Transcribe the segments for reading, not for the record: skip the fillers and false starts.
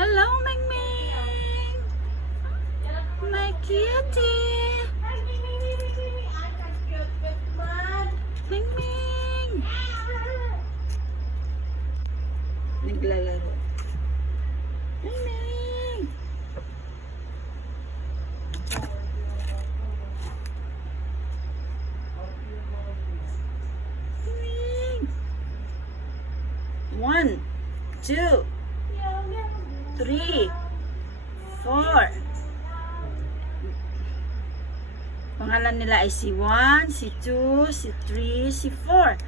Hello, Ming Ming! My cutie! Ming Ming! Naglalaro. Ming Ming! Ming! 1, 2, 3, 4. Pangalan nila ay si 1, si 2, si 3, si 4.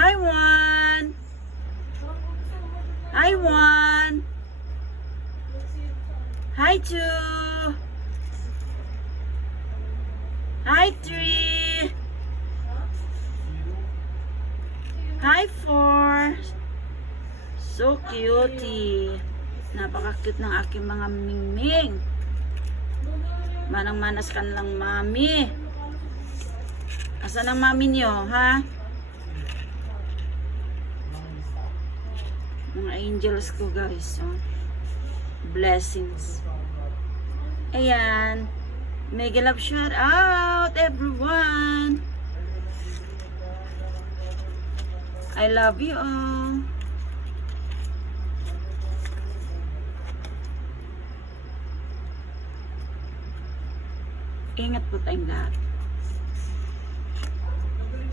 Hi 1. Hi 1. Hi 2. Hi 3. Hi 4. So cutie. Napaka-cute ng aking mga mingming. Manang-manas kan lang mami. Asan ang mami niyo, ha? Mga angels ko, guys. Oh. Blessings. Ayan. Mega love shout out, everyone. I love you all. Ingat po tayong lahat.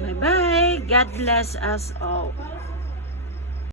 Bye-bye. God bless us all.